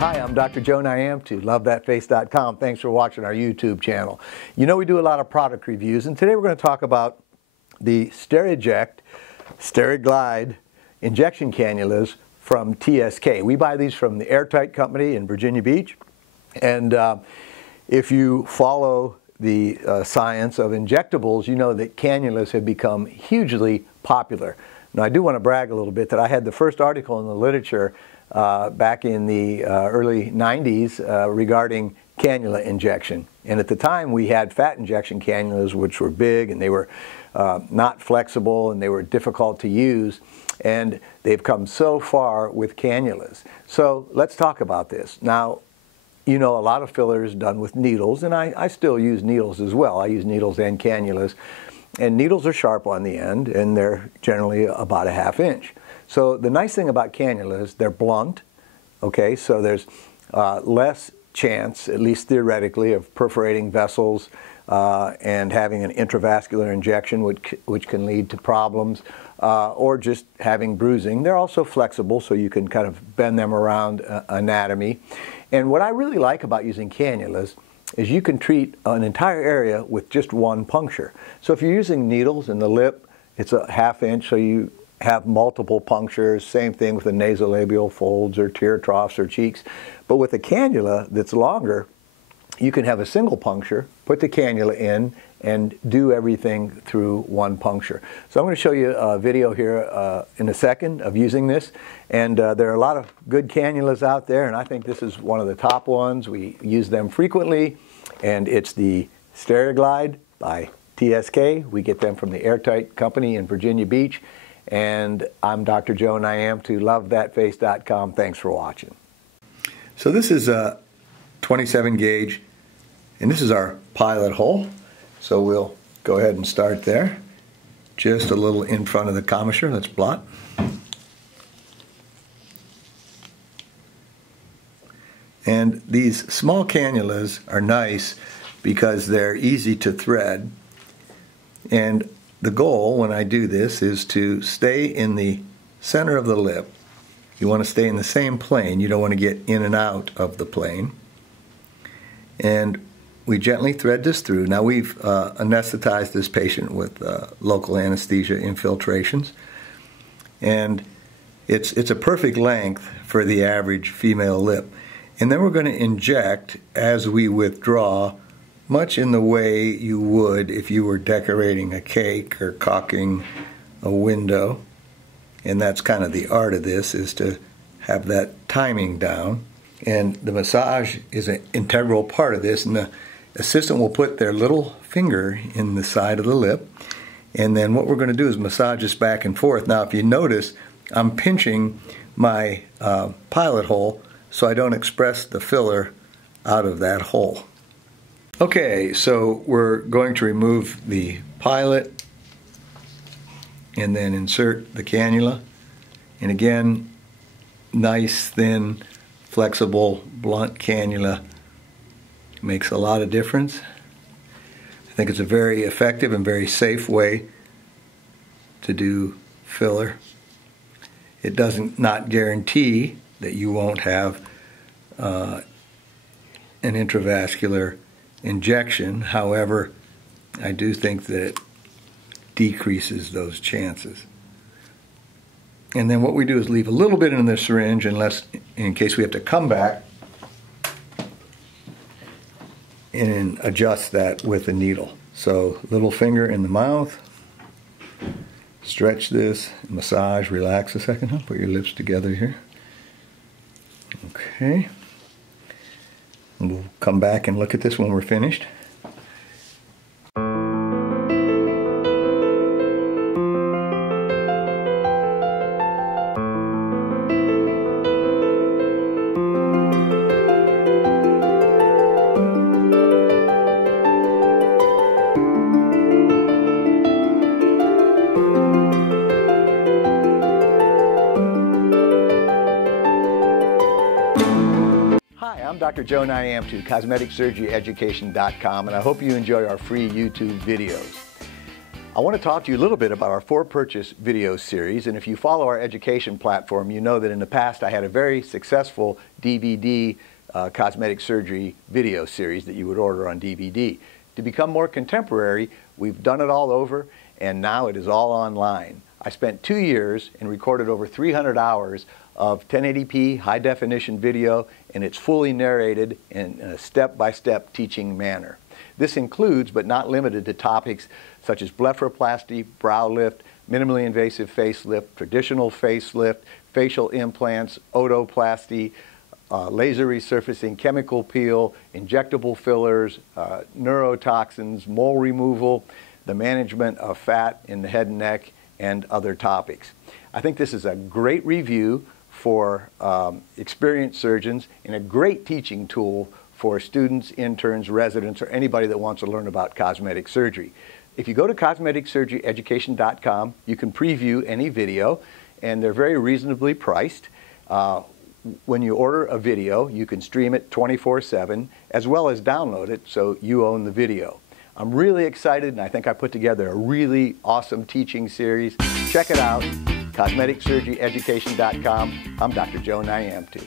Hi, I'm Dr. Joe Niamtu, LoveThatFace.com. Thanks for watching our YouTube channel. You know we do a lot of product reviews, and today we're going to talk about the SteriGlide injection cannulas from TSK. We buy these from the Air-Tite company in Virginia Beach, and if you follow the science of injectables, you know that cannulas have become hugely popular. Now, I do want to brag a little bit that I had the first article in the literature back in the early 90s regarding cannula injection. And at the time we had fat injection cannulas, which were big and they were not flexible and they were difficult to use. And they've come so far with cannulas. So let's talk about this. Now, you know, a lot of fillers done with needles, and I still use needles as well. I use needles and cannulas. And needles are sharp on the end, and they're generally about a ½ inch. So the nice thing about cannulas, they're blunt, okay? So there's less chance, at least theoretically, of perforating vessels and having an intravascular injection, which can lead to problems, or just having bruising. They're also flexible, so you can kind of bend them around anatomy. And what I really like about using cannulas is you can treat an entire area with just one puncture. So if you're using needles in the lip, it's a ½ inch, so you have multiple punctures. Same thing with the nasolabial folds or tear troughs or cheeks. But with a cannula that's longer, you can have a single puncture, put the cannula in, and do everything through one puncture. So I'm going to show you a video here in a second of using this. And there are a lot of good cannulas out there, and I think this is one of the top ones. We use them frequently, and it's the SteriGlide by TSK. We get them from the Air-Tite company in Virginia Beach. And I'm Dr. Joe Niamtu, LoveThatFace.com. Thanks for watching. So this is a 27 gauge, and this is our pilot hole. So we'll go ahead and start there. Just a little in front of the commissure. Let's blot. And these small cannulas are nice because they're easy to thread. And the goal when I do this is to stay in the center of the lip. You want to stay in the same plane. You don't want to get in and out of the plane. And we gently thread this through. Now we've anesthetized this patient with local anesthesia infiltrations. And it's a perfect length for the average female lip. And then we're going to inject as we withdraw, much in the way you would if you were decorating a cake or caulking a window. And that's kind of the art of this, is to have that timing down. And the massage is an integral part of this. And the assistant will put their little finger in the side of the lip. And then what we're going to do is massage this back and forth. Now, if you notice, I'm pinching my pilot hole so I don't express the filler out of that hole. Okay, so we're going to remove the pilot and then insert the cannula. And again, nice, thin, flexible, blunt cannula makes a lot of difference. I think it's a very effective and very safe way to do filler. It doesn't not guarantee that you won't have an intravascular injection. However, I do think that it decreases those chances. And then what we do is leave a little bit in the syringe in case we have to come back and adjust that with a needle. So little finger in the mouth, stretch this, massage, relax a second. Put your lips together here. Okay. And we'll come back and look at this when we're finished. I'm Dr. Joe Niamtu, CosmeticSurgeryEducation.com, and I hope you enjoy our free YouTube videos. I want to talk to you a little bit about our for-purchase video series, and if you follow our education platform, you know that in the past I had a very successful DVD cosmetic surgery video series that you would order on DVD. To become more contemporary, we've done it all over, and now it is all online. I spent 2 years and recorded over 300 hours of 1080p high-definition video, and it's fully narrated in a step-by-step teaching manner. This includes, but not limited to, topics such as blepharoplasty, brow lift, minimally invasive facelift, traditional facelift, facial implants, otoplasty, laser resurfacing, chemical peel, injectable fillers, neurotoxins, mole removal, the management of fat in the head and neck, and other topics. I think this is a great review for experienced surgeons and a great teaching tool for students, interns, residents, or anybody that wants to learn about cosmetic surgery. If you go to cosmeticsurgeryeducation.com, you can preview any video, and they're very reasonably priced. When you order a video, you can stream it 24/7, as well as download it so you own the video. I'm really excited, and I think I put together a really awesome teaching series. Check it out, cosmeticsurgeryeducation.com. I'm Dr. Joe Niamtu.